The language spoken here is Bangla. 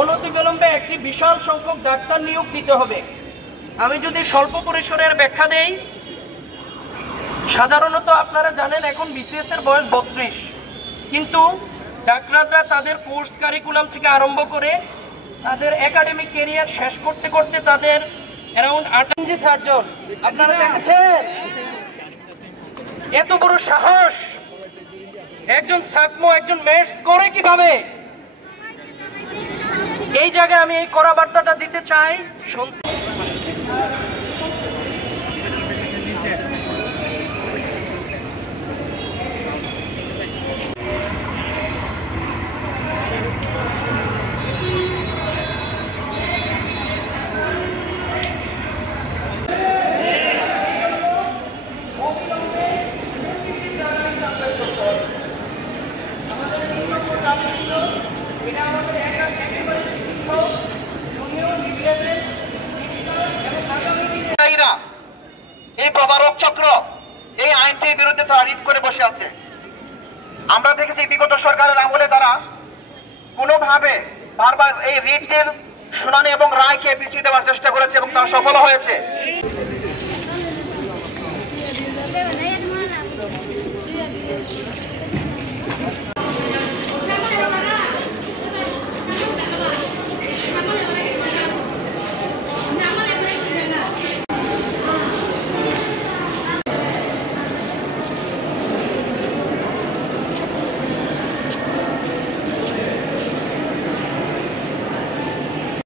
অনতিবিলম্বে একটি বিশাল সংখ্যক ডাক্তার নিয়োগ দিতে হবে। আমি যদি স্বল্প পরিসরের ব্যাখ্যা দেই, সাধারণত আপনারা জানেন এখন বিসিএস এর বয়স 32, কিন্তু ডাক্তাররা তাদের পোস্ট কারিকুলাম থেকে আরম্ভ করে তাদের একাডেমিক ক্যারিয়ার শেষ করতে করতে তাদের অ্যারাউন্ড 58 সার্জন। আপনারা দেখেছেন এত বড় সাহস একজন সাকমো একজন মেটস করে কিভাবে? এই জায়গায় আমি এই কড়া বার্তাটা দিতে চাই। এই প্রবারক চক্র এই আইনটির বিরুদ্ধে তারা রিট করে বসে আছে। আমরা দেখেছি বিগত সরকারের আমলে তারা কোনোভাবে বারবার এই রিটের শুনানি এবং রায়কে পিছিয়ে দেওয়ার চেষ্টা করেছে এবং তারা সফল হয়েছে।